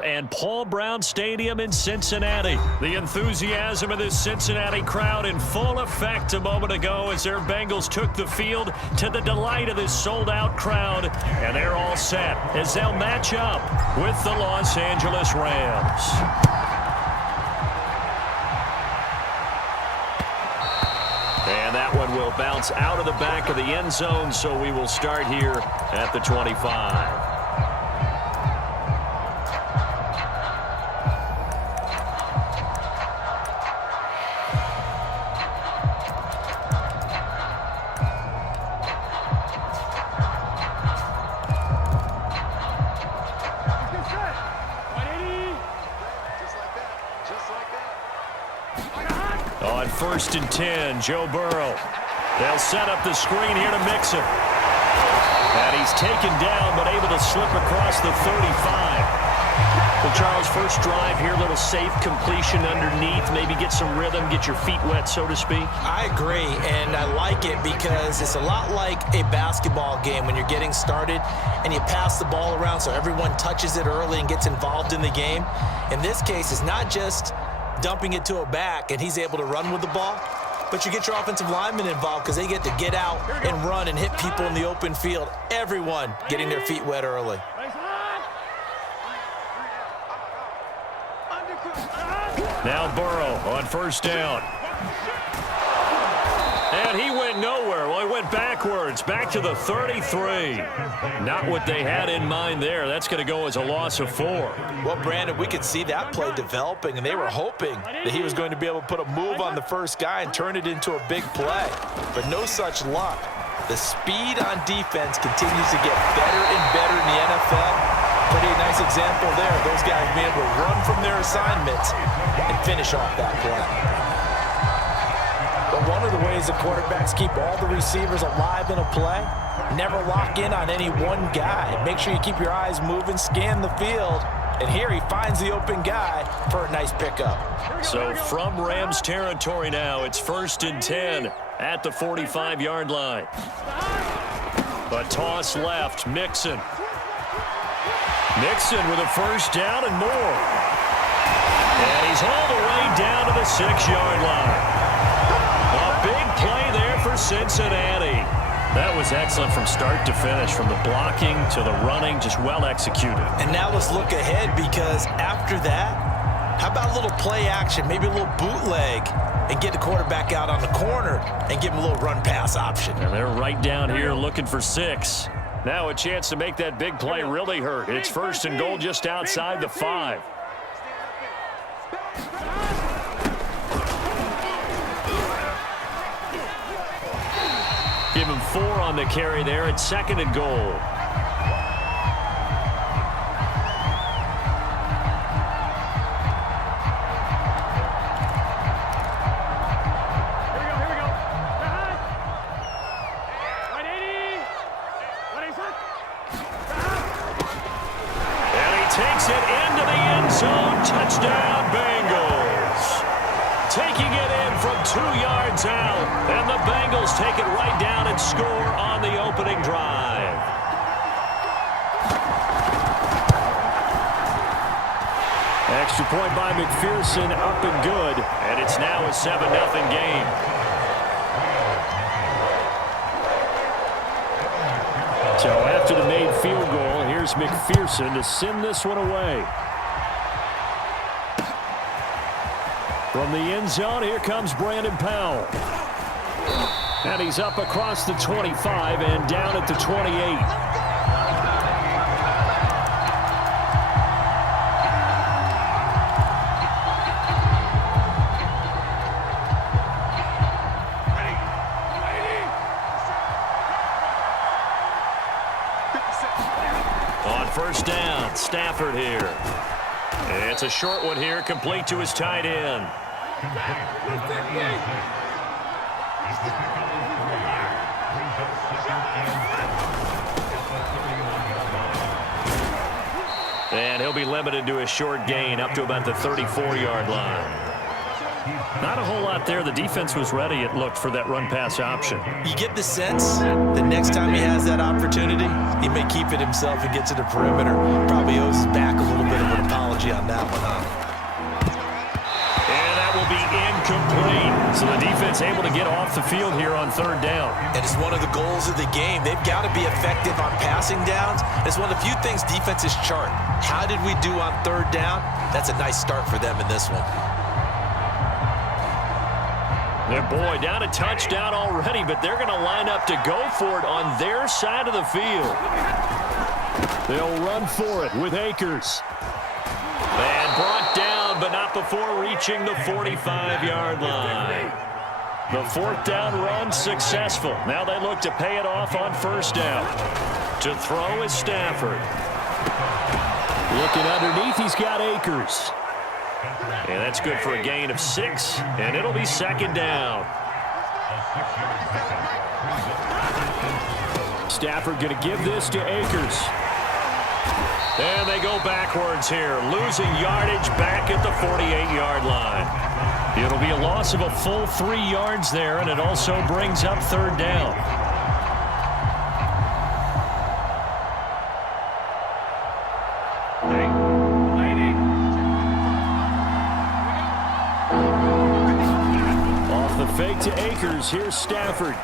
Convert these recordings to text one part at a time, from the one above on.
And Paul Brown Stadium in Cincinnati. The enthusiasm of this Cincinnati crowd in full effect a moment ago as their Bengals took the field to the delight of this sold-out crowd. And they're all set as they'll match up with the Los Angeles Rams. And that one will bounce out of the back of the end zone, so we will start here at the 25. On 1st and 10, Joe Burrow. They'll set up the screen here to Mixon. And he's taken down, but able to slip across the 35. Well, Charles, first drive here, little safe completion underneath. Maybe get some rhythm, get your feet wet, so to speak. I agree, and I like it because it's a lot like a basketball game when you're getting started and you pass the ball around so everyone touches it early and gets involved in the game. In this case, it's not just dumping it to a back and he's able to run with the ball, but you get your offensive linemen involved because they get to get out and run and hit people in the open field. Everyone getting their feet wet early. Now Burrow on 1st down. And he went nowhere. Well, he went backwards, back to the 33. Not what they had in mind there. That's going to go as a loss of 4. Well, Brandon, we could see that play developing, and they were hoping that he was going to be able to put a move on the first guy and turn it into a big play. But no such luck. The speed on defense continues to get better and better in the NFL. Pretty nice example there. Those guys being able to run from their assignments and finish off that play. But one of the ways the quarterbacks keep all the receivers alive in a play, never lock in on any one guy. Make sure you keep your eyes moving, scan the field, and here he finds the open guy for a nice pickup. So from Rams territory now, it's 1st and 10 at the 45-yard line. A toss left, Mixon. Mixon with a 1st down and more. And he's all the way down to the 6-yard line. A big play there for Cincinnati. That was excellent from start to finish, from the blocking to the running, just well executed. And now let's look ahead, because after that, how about a little play action, maybe a little bootleg, and get the quarterback out on the corner and give him a little run-pass option. And they're right down here looking for 6. Now a chance to make that big play really hurt. It's 1st and goal just outside the 5. Give him 4 on the carry there. It's 2nd and goal. And he takes it into the end zone. Touchdown, Bengals. Taking it in from 2 yards out. And the Bengals take it right down and score on the opening drive. Extra point by McPherson, up and good. And it's now a 7-0 game. So after the made field goal, here's McPherson to send this one away. From the end zone, here comes Brandon Powell. And he's up across the 25 and down at the 28. On 1st down, Stafford here. It's a short one here, complete to his tight end. And he'll be limited to a short gain up to about the 34-yard line. Not a whole lot there. The defense was ready, it looked, for that run-pass option. You get the sense that next time he has that opportunity, he may keep it himself and get to the perimeter. Probably owes his back a little bit of an apology on that one, huh? And that will be incomplete. So the defense able to get off the field here on third down. And it's one of the goals of the game. They've got to be effective on passing downs. It's one of the few things defenses chart. How did we do on third down? That's a nice start for them in this one. Their boy down a touchdown already, but they're going to line up to go for it on their side of the field. They'll run for it with Akers. And brought down, but not before reaching the 45-yard line. The fourth down run successful. Now they look to pay it off on first down. To throw is Stafford. Looking underneath, he's got Akers. And that's good for a gain of 6, and it'll be second down. Stafford going to give this to Akers. And they go backwards here, losing yardage back at the 48-yard line. It'll be a loss of a full 3 yards there, and it also brings up third down. Off the fake to Akers, here's Stafford.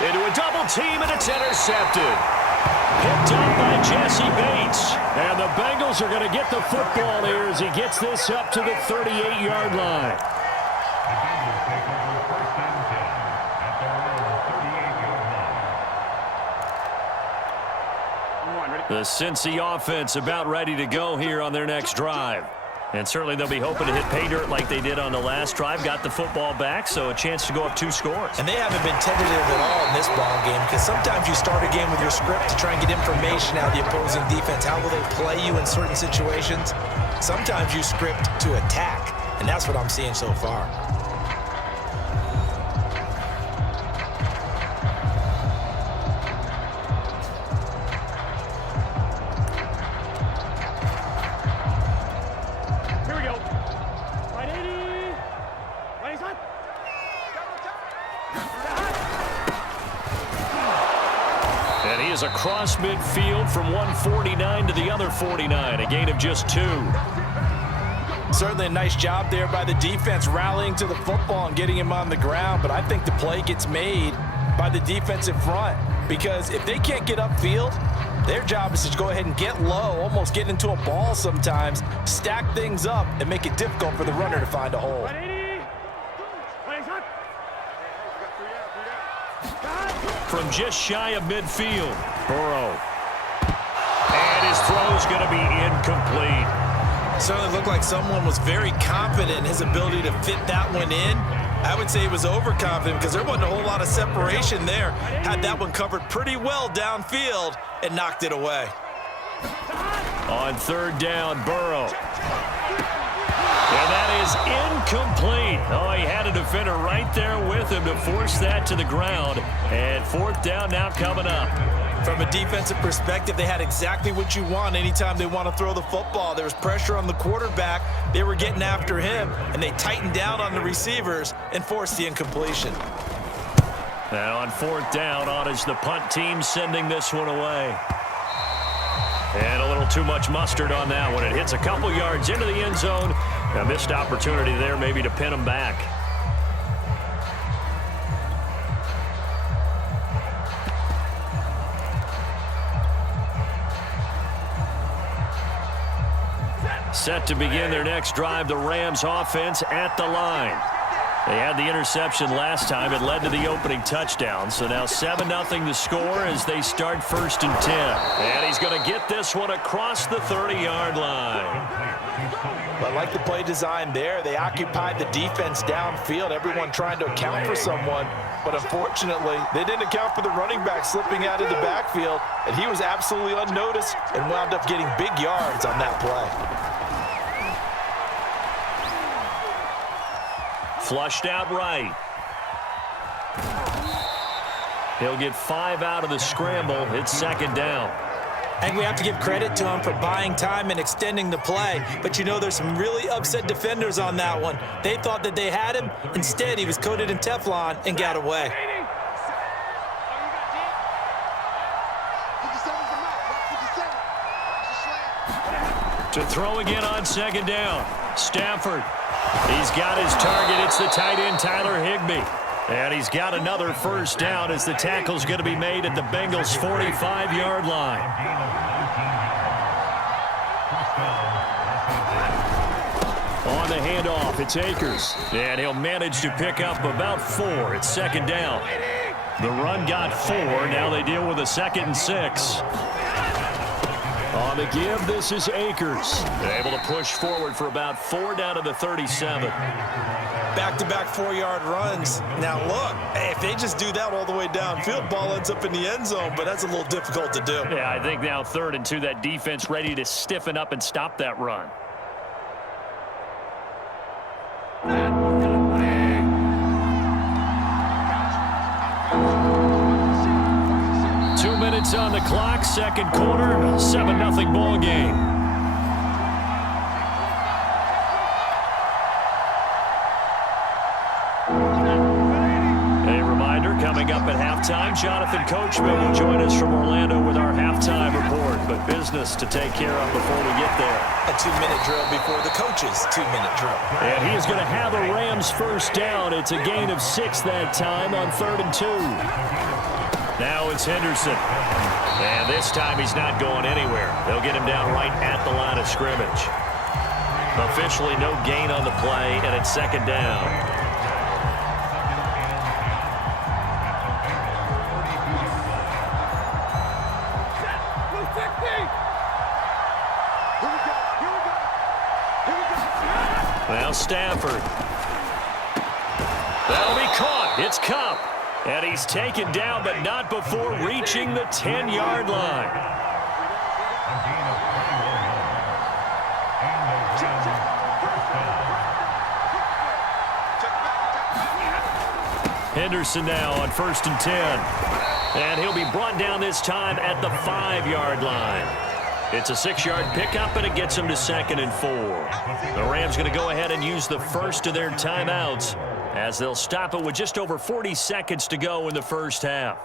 Into a double team, and it's intercepted. Picked up by Jesse Bates. And the Bengals are going to get the football here as he gets this up to the 38-yard line. The Cincy offense about ready to go here on their next drive. And certainly they'll be hoping to hit pay dirt like they did on the last drive. Got the football back, so a chance to go up 2 scores. And they haven't been tentative at all in this ball game, because sometimes you start a game with your script to try and get information out of the opposing defense. How will they play you in certain situations? Sometimes you script to attack, and that's what I'm seeing so far. Across midfield from 149 to the other 49, a gain of just 2. Certainly a nice job there by the defense rallying to the football and getting him on the ground, but I think the play gets made by the defensive front, because if they can't get upfield, their job is to go ahead and get low, almost get into a ball sometimes, stack things up, and make it difficult for the runner to find a hole. From just shy of midfield, Burrow. And his throw's going to be incomplete. Certainly looked like someone was very confident in his ability to fit that one in. I would say he was overconfident because there wasn't a whole lot of separation there. Had that one covered pretty well downfield and knocked it away. On third down, Burrow. And that is incomplete. Oh, he had a defender right there with him to force that to the ground. And fourth down now coming up. From a defensive perspective, they had exactly what you want anytime they want to throw the football. There was pressure on the quarterback. They were getting after him, and they tightened down on the receivers and forced the incompletion. Now on fourth down, on is the punt team sending this one away. And a little too much mustard on that one. It hits a couple yards into the end zone. A missed opportunity there maybe to pin them back. Set to begin their next drive, the Rams offense at the line. They had the interception last time. It led to the opening touchdown. So now 7-0 the score as they start first and 10. And he's going to get this one across the 30-yard line. But like the play design there, they occupied the defense downfield, everyone trying to account for someone. But unfortunately, they didn't account for the running back slipping out of the backfield, and he was absolutely unnoticed and wound up getting big yards on that play. Flushed out right. He'll get 5 out of the scramble. It's second down. I think we have to give credit to him for buying time and extending the play. But you know, there's some really upset defenders on that one. They thought that they had him. Instead, he was coated in Teflon and got away. To throw again on second down. Stafford. He's got his target. It's the tight end, Tyler Higbee. And he's got another first down as the tackle's going to be made at the Bengals' 45-yard line. On the handoff, it's Akers. And he'll manage to pick up about 4. It's second down. The run got 4. Now they deal with a 2nd and 6. On the give, this is Akers. Able to push forward for about 4 down to the 37. Back-to-back 4-yard runs. Now, look, if they just do that all the way downfield, ball ends up in the end zone, but that's a little difficult to do. Yeah, I think now 3rd and 2, that defense ready to stiffen up and stop that run. Minutes on the clock, second quarter, 7-0 ball game. A reminder, coming up at halftime, Jonathan Coachman will join us from Orlando with our halftime report, but business to take care of before we get there. A 2-minute drill before the coach's 2-minute drill. And he is going to have a Rams first down. It's a gain of 6 that time on 3rd and 2. Now it's Henderson. And this time he's not going anywhere. They'll get him down right at the line of scrimmage. Officially no gain on the play, and it's second down. Now Stafford. That'll be caught. It's Kupp. And he's taken down, but not before reaching the 10-yard line. Henderson now on 1st and 10. And he'll be brought down this time at the 5-yard line. It's a 6-yard pickup, and it gets him to 2nd and 4. The Rams going to go ahead and use the first of their timeouts, as they'll stop it with just over 40 seconds to go in the first half.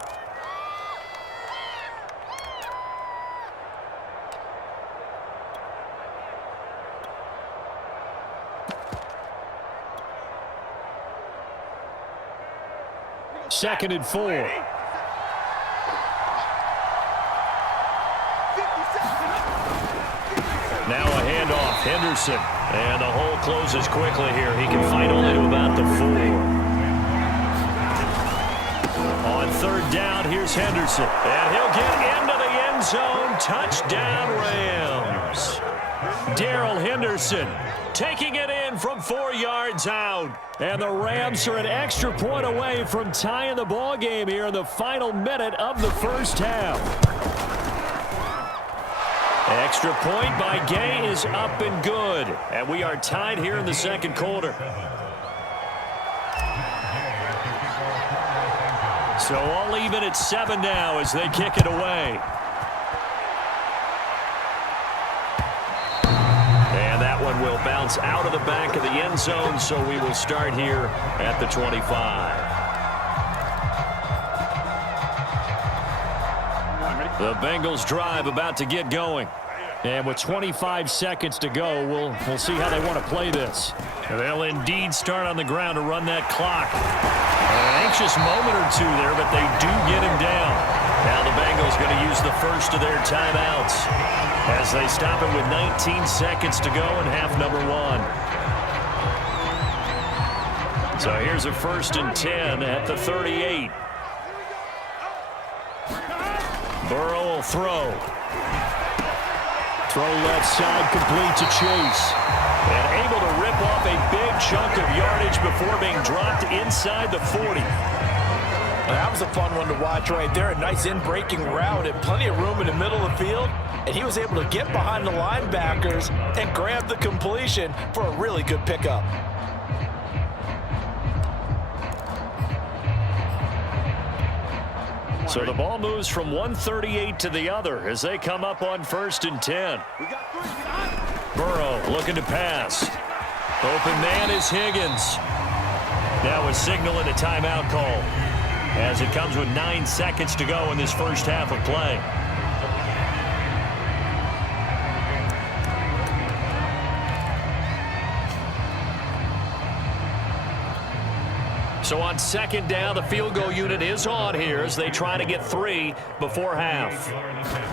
Second and 4. Now a handoff, Henderson. And the hole closes quickly here. He can fight only to about the 4. On 3rd down, here's Henderson. And he'll get into the end zone. Touchdown, Rams. Darrell Henderson taking it in from 4 yards out. And the Rams are an extra point away from tying the ball game here in the final minute of the first half. Extra point by Gay is up and good. And we are tied here in the second quarter. So all even at 7 now as they kick it away. And that one will bounce out of the back of the end zone, so we will start here at the 25. The Bengals drive about to get going. And with 25 seconds to go, we'll see how they want to play this. They'll indeed start on the ground to run that clock. An anxious moment or two there, but they do get him down. Now the Bengals going to use the first of their timeouts as they stop it with 19 seconds to go in half number 1. So here's a 1st and 10 at the 38. Burrow will throw. Throw left side, complete to Chase. And able to rip off a big chunk of yardage before being dropped inside the 40. That was a fun one to watch right there. A nice in-breaking route and plenty of room in the middle of the field. And he was able to get behind the linebackers and grab the completion for a really good pickup. So the ball moves from 138 to the other as they come up on 1st and 10. Burrow looking to pass. Open man is Higgins. Now a signal and a timeout call as it comes with 9 seconds to go in this first half of play. So on 2nd down, the field goal unit is on here as they try to get 3 before half.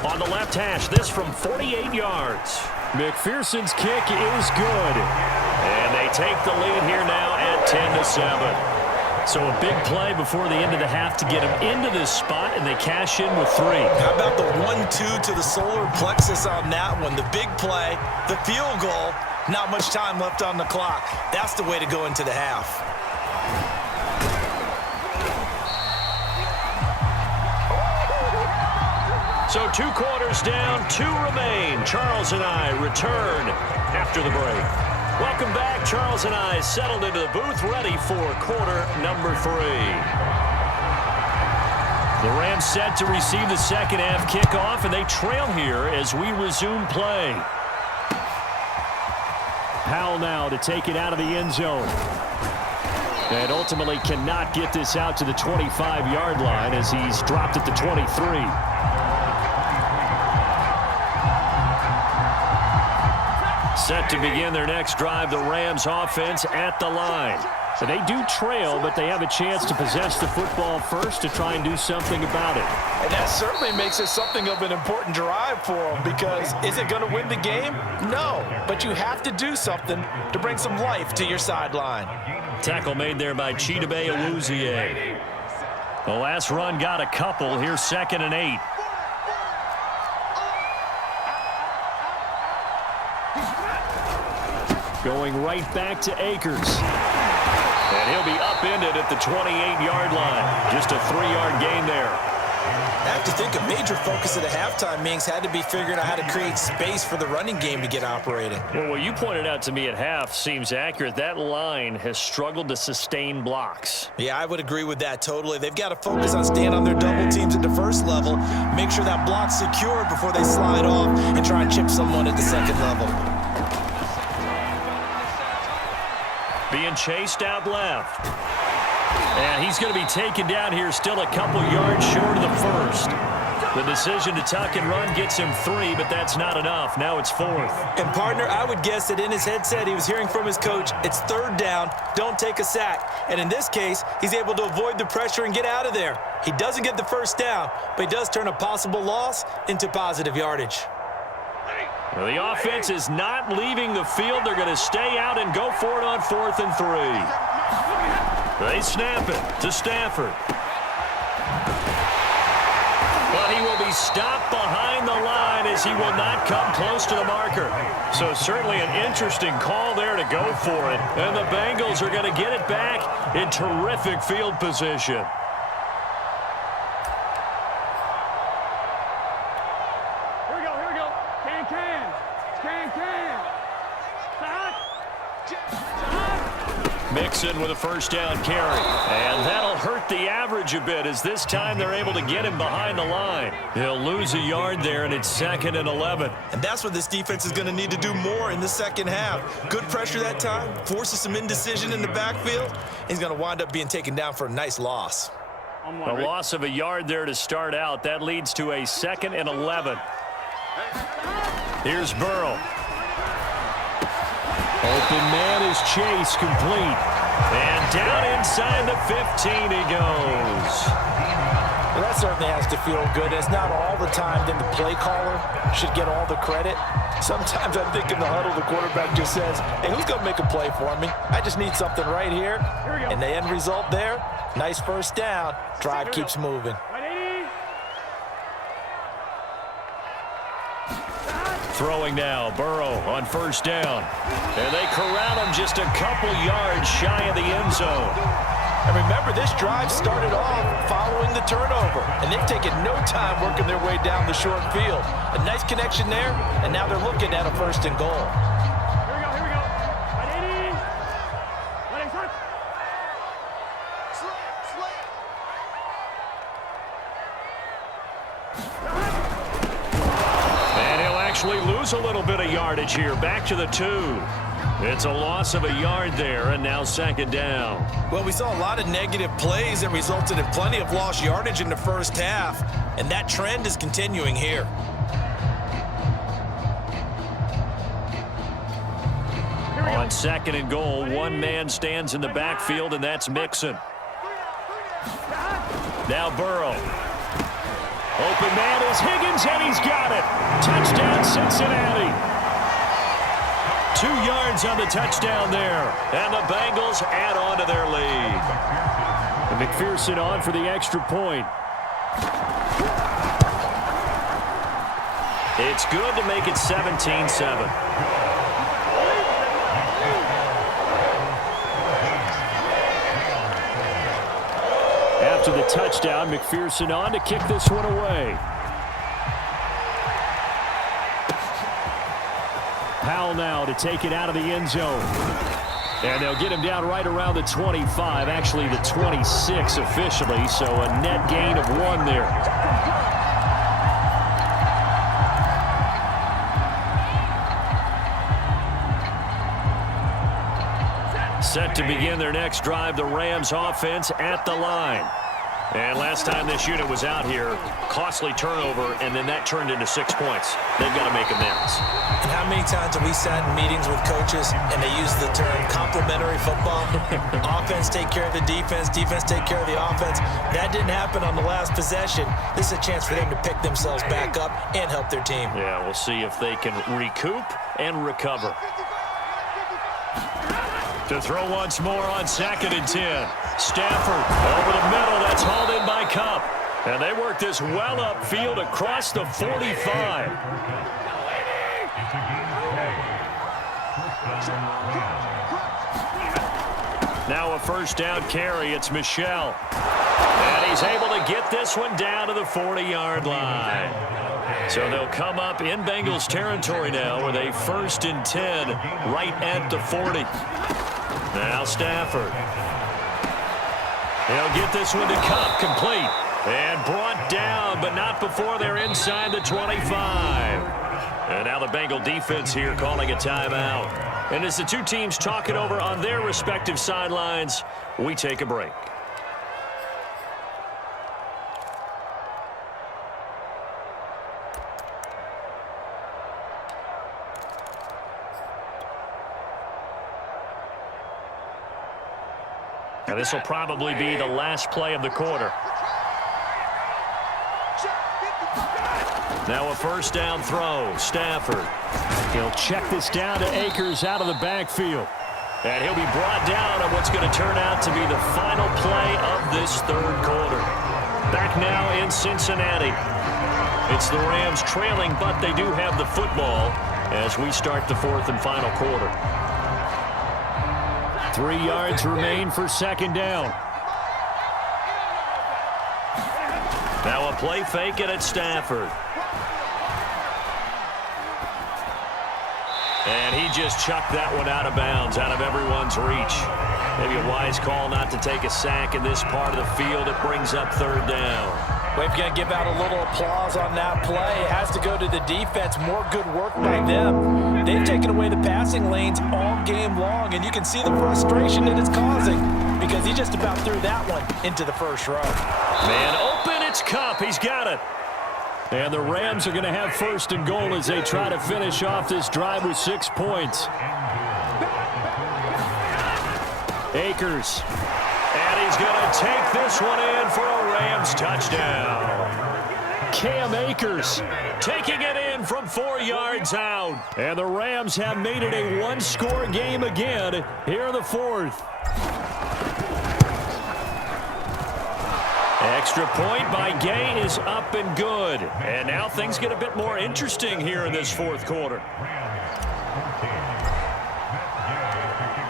On the left hash, this from 48 yards. McPherson's kick is good. And they take the lead here now at 10-7. So a big play before the end of the half to get them into this spot, and they cash in with 3. How about the 1-2 to the solar plexus on that one? The big play, the field goal, not much time left on the clock. That's the way to go into the half. So 2 quarters down, 2 remain. Charles and I return after the break. Welcome back. Charles and I settled into the booth, ready for quarter number 3. The Rams set to receive the second half kickoff, and they trail here as we resume play. Powell now to take it out of the end zone. And ultimately cannot get this out to the 25-yard line as he's dropped at the 23. Set to begin their next drive, the Rams offense at the line. So they do trail, but they have a chance to possess the football first to try and do something about it. And that certainly makes it something of an important drive for them, because is it going to win the game? No, but you have to do something to bring some life to your sideline. Tackle made there by Chidobe Awuzie. The last run got a couple. Here's 2nd and 8. Going right back to Akers. And he'll be upended at the 28-yard line. Just a 3-yard gain there. I have to think a major focus of the halftime meetings had to be figuring out how to create space for the running game to get operating. Well, what you pointed out to me at half seems accurate. That line has struggled to sustain blocks. Yeah, I would agree with that totally. They've got to focus on staying on their double teams at the first level, make sure that block's secured before they slide off and try and chip someone at the second level. Being chased out left. And he's going to be taken down here still a couple yards short of the first. The decision to tuck and run gets him 3, but that's not enough. Now it's 4th. And, partner, I would guess that in his headset he was hearing from his coach, it's 3rd down, don't take a sack. And in this case, he's able to avoid the pressure and get out of there. He doesn't get the first down, but he does turn a possible loss into positive yardage. Well, the offense is not leaving the field. They're going to stay out and go for it on 4th and 3. They snap it to Stafford. But he will be stopped behind the line as he will not come close to the marker. So certainly an interesting call there to go for it. And the Bengals are going to get it back in terrific field position. Mixon with a first down carry. And that'll hurt the average a bit as this time they're able to get him behind the line. He'll lose a yard there, and it's 2nd and 11. And that's what this defense is going to need to do more in the second half. Good pressure that time, forces some indecision in the backfield. He's going to wind up being taken down for a nice loss. A loss of a yard there to start out. That leads to a 2nd and 11. Here's Burrow. Open man is Chase, complete. And down inside the 15 he goes. Well, that certainly has to feel good. It's not all the time that the play caller should get all the credit. Sometimes I think in the huddle, the quarterback just says, hey, who's going to make a play for me? I just need something right here. And the end result there, nice first down. Drive keeps moving. Throwing now, Burrow on first down. And they corral him just a couple yards shy of the end zone. And remember, this drive started off following the turnover. And they've taken no time working their way down the short field. A nice connection there, and now they're looking at a 1st and goal. And he'll actually lose a little bit of yardage here. Back to the 2. It's a loss of a yard there, and now second down. Well, we saw a lot of negative plays that resulted in plenty of lost yardage in the first half, and that trend is continuing here. On second and goal, one man stands in the backfield, and that's Mixon. Now Burrow. Open man is Higgins, and he's got it. Touchdown, Cincinnati. 2 yards on the touchdown there, and the Bengals add on to their lead. And McPherson on for the extra point. It's good to make it 17-7. After the touchdown, McPherson on to kick this one away. Powell now to take it out of the end zone. And they'll get him down right around the 25, actually the 26 officially, so a net gain of 1 there. Set to begin their next drive, the Rams offense at the line. And last time this unit was out here, costly turnover, and then that turned into 6 points. They've got to make amends. And how many times have we sat in meetings with coaches and they use the term complementary football? Offense take care of the defense, defense take care of the offense. That didn't happen on the last possession. This is a chance for them to pick themselves back up and help their team. Yeah, we'll see if they can recoup and recover. To throw once more on second and 10. Stafford over the middle. That's hauled in by Cup. And they work this well upfield across the 45. Now a first down carry. It's Michel. And he's able to get this one down to the 40-yard line. So they'll come up in Bengals territory now with a 1st and 10 right at the 40. Now Stafford. He'll get this one to Cup, complete. And brought down, but not before they're inside the 25. And now the Bengal defense here calling a timeout. And as the two teams talk it over on their respective sidelines, we take a break. And this will probably be the last play of the quarter. Now a first down throw. Stafford. He'll check this down to Akers out of the backfield. And he'll be brought down on what's going to turn out to be the final play of this third quarter. Back now in Cincinnati. It's the Rams trailing, but they do have the football as we start the fourth and final quarter. 3 yards remain for second down. Now a play fake it at Stafford. And he just chucked that one out of bounds, out of everyone's reach. Maybe a wise call not to take a sack in this part of the field. It brings up third down. We've got to give out a little applause on that play. It has to go to the defense. More good work by them. They've taken away the passing lanes all game long, and you can see the frustration that it's causing because he just about threw that one into the first row. Man open, it's Cup. He's got it. And the Rams are going to have first and goal as they try to finish off this drive with 6 points. Akers. And he's going to take this one in for a Rams touchdown. Cam Akers taking it in from 4 yards out. And the Rams have made it a one-score game again here in the fourth. Extra point by Gay is up and good. And now things get a bit more interesting here in this fourth quarter.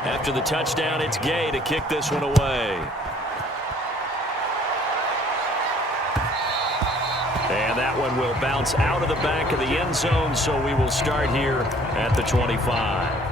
After the touchdown, it's Gay to kick this one away. And that one will bounce out of the back of the end zone, so we will start here at the 25.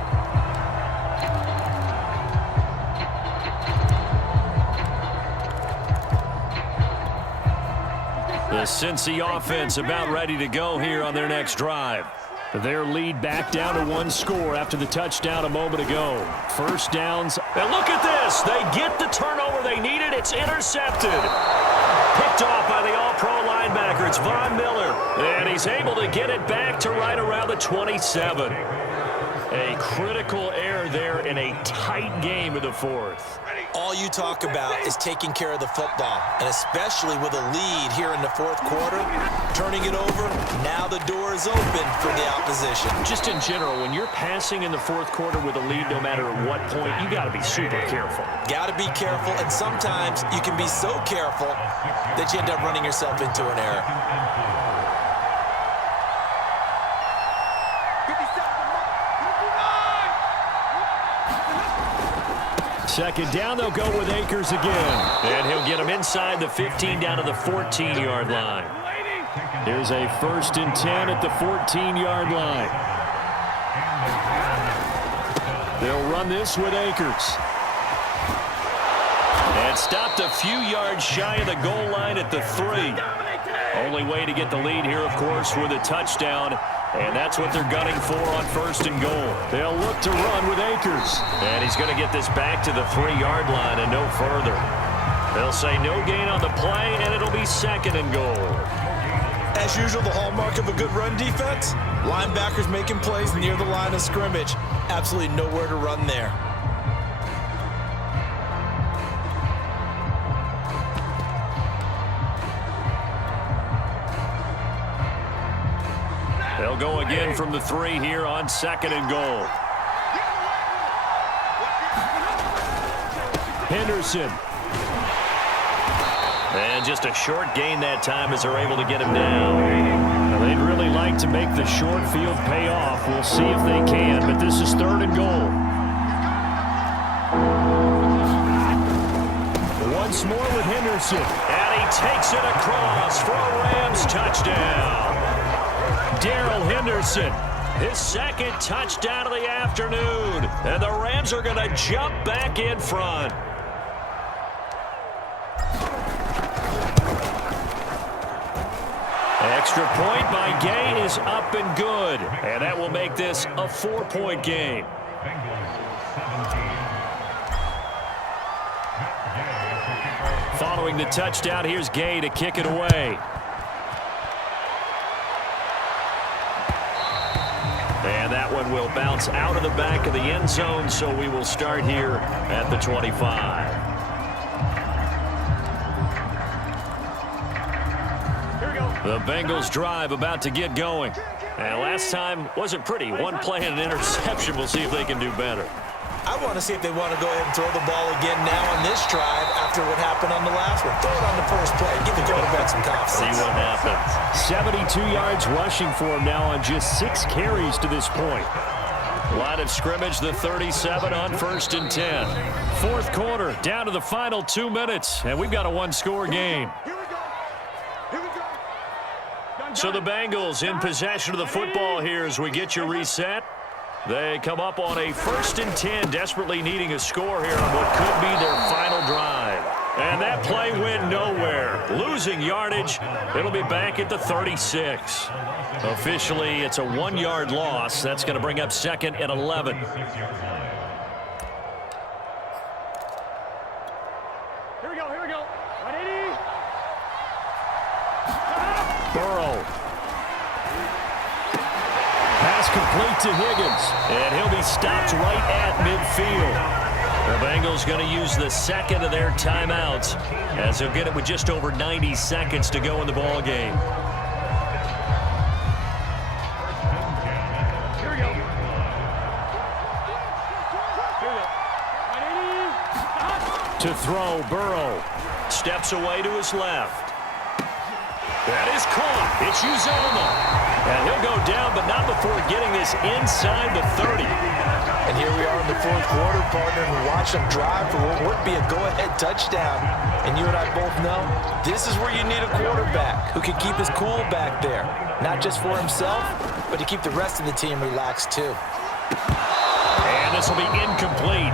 The Cincy offense about ready to go here on their next drive. Their lead back down to one score after the touchdown a moment ago. First downs. And look at this. They get the turnover they needed. It's intercepted. Picked off by the all-pro linebacker. It's Von Miller. And he's able to get it back to right around the 27. A critical error there in a tight game in the fourth. All you talk about is taking care of the football, and especially with a lead here in the fourth quarter, turning it over, now the door is open for the opposition. Just in general, when you're passing in the fourth quarter with a lead, no matter at what point, you got to be super careful. Got to be careful, and sometimes you can be so careful that you end up running yourself into an error. Second down, they'll go with Akers again. And he'll get him inside the 15 down to the 14-yard line. Here's a 1st and 10 at the 14-yard line. They'll run this with Akers. And stopped a few yards shy of the goal line at the 3. Only way to get the lead here, of course, with a touchdown. And that's what they're gunning for on 1st and goal. They'll look to run with Akers. And he's going to get this back to the 3-yard line and no further. They'll say no gain on the play, and it'll be 2nd and goal. As usual, the hallmark of a good run defense, linebackers making plays near the line of scrimmage. Absolutely nowhere to run there. They'll go again from the 3 here on 2nd and goal. Henderson. And just a short gain that time as they're able to get him down. Now, they'd really like to make the short field pay off. We'll see if they can, but this is 3rd and goal. Once more with Henderson. And he takes it across for a Rams touchdown. Darrell Henderson, his 2nd touchdown of the afternoon. And the Rams are going to jump back in front. Extra point by Gay is up and good. And that will make this a 4-point game. Following the touchdown, here's Gay to kick it away. And that one will bounce out of the back of the end zone, so we will start here at the 25. The Bengals drive about to get going. And last time wasn't pretty. One play and an interception. We'll see if they can do better. I want to see if they want to go ahead and throw the ball again now on this drive after what happened on the last one. Throw it on the first play. Give the quarterback some confidence. See what happens. 72 yards rushing for him now on just 6 carries to this point. Line of scrimmage, the 37 on 1st and 10. Fourth quarter, down to the final 2 minutes, and we've got a 1-score game. So the Bengals in possession of the football here as we get you reset. They come up on a 1st and 10, desperately needing a score here on what could be their final drive. And that play went nowhere. Losing yardage. It'll be back at the 36. Officially, it's a 1-yard loss. That's going to bring up 2nd and 11. Here we go, here we go. 180. Burrow. Pass complete to Higgins. And he'll be stopped right at midfield. The Bengals going to use the 2nd of their timeouts as they'll get it with just over 90 seconds to go in the ball game. Here we go. Here we go. 180. To throw, Burrow. Steps away to his left. That is caught. It's Uzoma. And he'll go down, but not before getting this inside the 30. And here we are in the fourth quarter, partner, and watch them drive for what would be a go-ahead touchdown. And you and I both know this is where you need a quarterback who can keep his cool back there. Not just for himself, but to keep the rest of the team relaxed too. And this will be incomplete.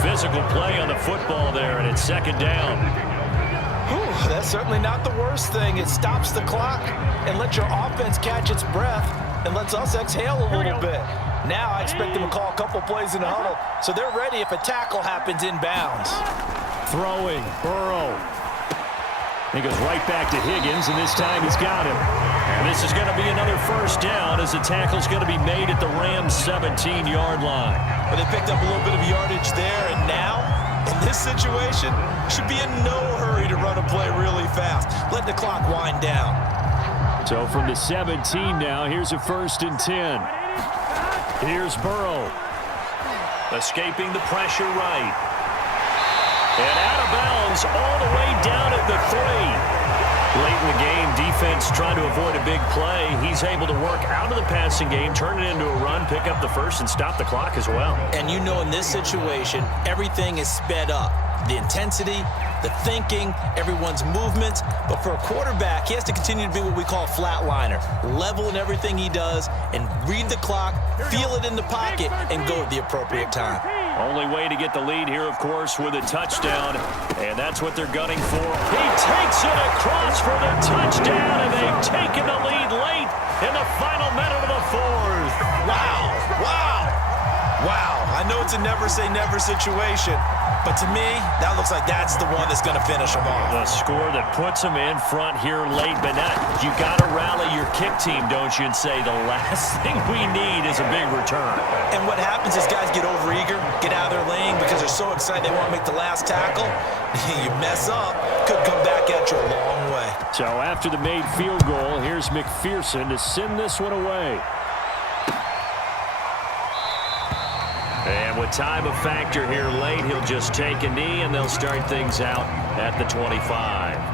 Physical play on the football there, and it's 2nd down. Whew. That's certainly not the worst thing. It stops the clock and lets your offense catch its breath and lets us exhale a little bit. Now I expect them to call a couple plays in the huddle, so they're ready if a tackle happens inbounds. Throwing, Burrow. He goes right back to Higgins, and this time he's got him. And this is going to be another first down as the tackle's going to be made at the Rams' 17-yard line. But they picked up a little bit of yardage there, and now, in this situation, should be in no hurry to run a play really fast. Let the clock wind down. So from the 17 now, here's a 1st and 10. Here's Burrow. Escaping the pressure right. And out of bounds all the way down at the 3. Late in the game, defense trying to avoid a big play. He's able to work out of the passing game, turn it into a run, pick up the first, and stop the clock as well. And you know in this situation, everything is sped up. The intensity, the thinking, everyone's movements. But for a quarterback, he has to continue to be what we call a flatliner. Level in everything he does and read the clock, feel it in the pocket, and go at the appropriate time. Only way to get the lead here, of course, with a touchdown. And that's what they're gunning for. He takes it across for the touchdown, and they've taken the lead late in the final minute of the 4th. Wow, wow, wow. I know it's a never-say-never situation, but to me, that looks like that's the one that's going to finish them off. The score that puts them in front here late, but not. You got to rally your kick team, don't you, and say the last thing we need is a big return. And what happens is guys get overeager, get out of their lane because they're so excited they want to make the last tackle. You mess up, could come back at you a long way. So after the made field goal, here's McPherson to send this one away. And with time a factor here late, he'll just take a knee, and they'll start things out at the 25.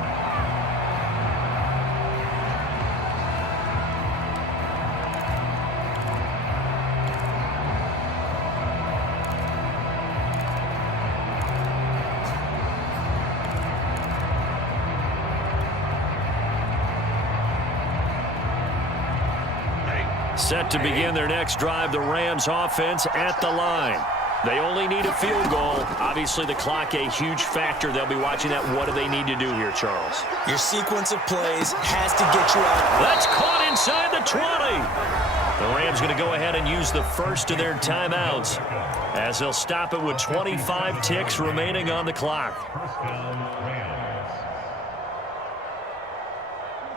Set to begin their next drive, the Rams offense at the line. They only need a field goal. Obviously, the clock a huge factor. They'll be watching that. What do they need to do here, Charles? Your sequence of plays has to get you out. That's caught inside the 20. The Rams going to go ahead and use the first of their timeouts as they'll stop it with 25 ticks remaining on the clock.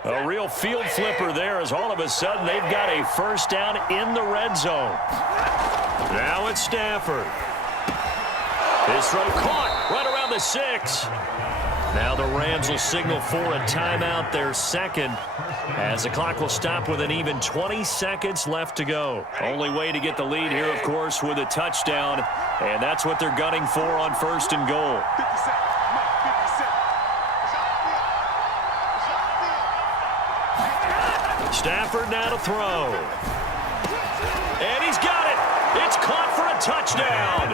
A real field flipper there as all of a sudden they've got a first down in the red zone. Now it's Stafford. His throw caught right around the 6. Now the Rams will signal for a timeout, their second, as the clock will stop with an even 20 seconds left to go. Only way to get the lead here, of course, with a touchdown, and that's what they're gunning for on 1st and goal. Stafford now to throw. And he's got it. It's caught for a touchdown.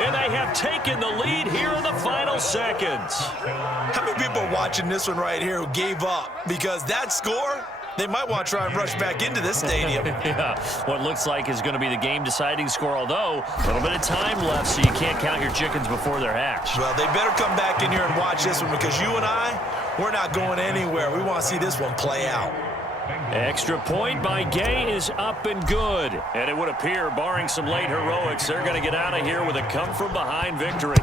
And they have taken the lead here in the final seconds. How many people are watching this one right here who gave up? Because that score, they might want to try and rush back into this stadium. Yeah, what looks like is going to be the game-deciding score, although a little bit of time left, so you can't count your chickens before they're hatched. Well, they better come back in here and watch this one because you and I, we're not going anywhere. We want to see this one play out. Extra point by Gay is up and good. And it would appear, barring some late heroics, they're going to get out of here with a come-from-behind victory.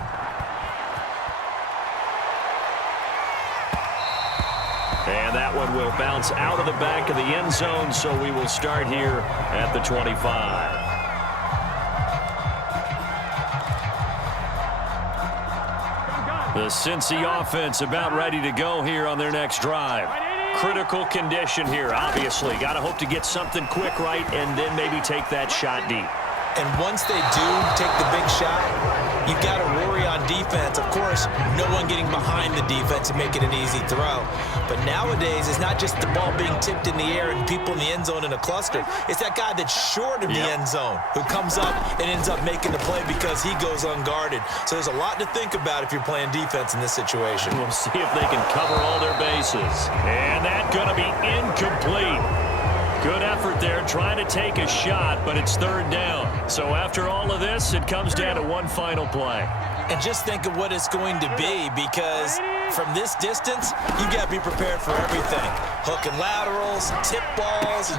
And that one will bounce out of the back of the end zone, so we will start here at the 25. The Cincy offense about ready to go here on their next drive. Critical condition here, obviously. Got to hope to get something quick right and then maybe take that shot deep. And once they do take the big shot, you've got to worry on defense. Of course, no one getting behind the defense and making an easy throw. But nowadays, it's not just the ball being tipped in the air and people in the end zone in a cluster. It's that guy that's short of the end zone who comes up and ends up making the play because he goes unguarded. So there's a lot to think about if you're playing defense in this situation. We'll see if they can cover all their bases. And that's going to be incomplete. Good effort there, trying to take a shot, but it's 3rd down. So after all of this, it comes down to one final play. And just think of what it's going to be because From this distance, you got to be prepared for everything. Hook and laterals, tip balls,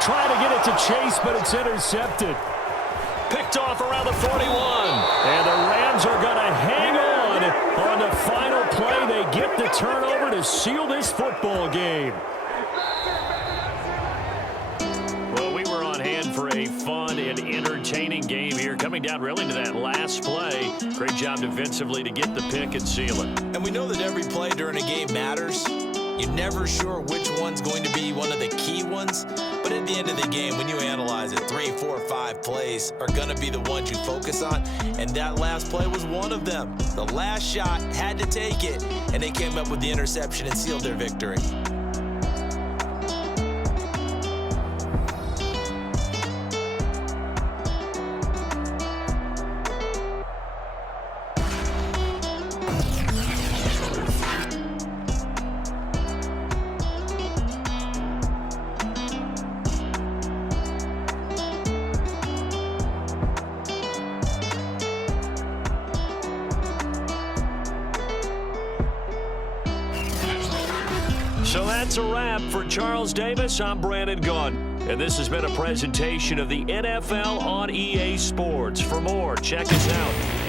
Trying to get it to Chase, but it's intercepted. Picked off around the 41. And the Rams are going to hang on the final play. They get the turnover to seal this football game. Well, we were on hand for a fun and entertaining game here. Coming down really to that last play. Great job defensively to get the pick and seal it. And we know that every play during a game matters. You're never sure which one's going to be one of the key ones. But at the end of the game, when you analyze it, 3, 4, 5 plays are going to be the ones you focus on. And that last play was one of them. The last shot had to take it, and they came up with the interception and sealed their victory. So that's a wrap for Charles Davis. I'm Brandon Gunn, and this has been a presentation of the NFL on EA Sports. For more, check us out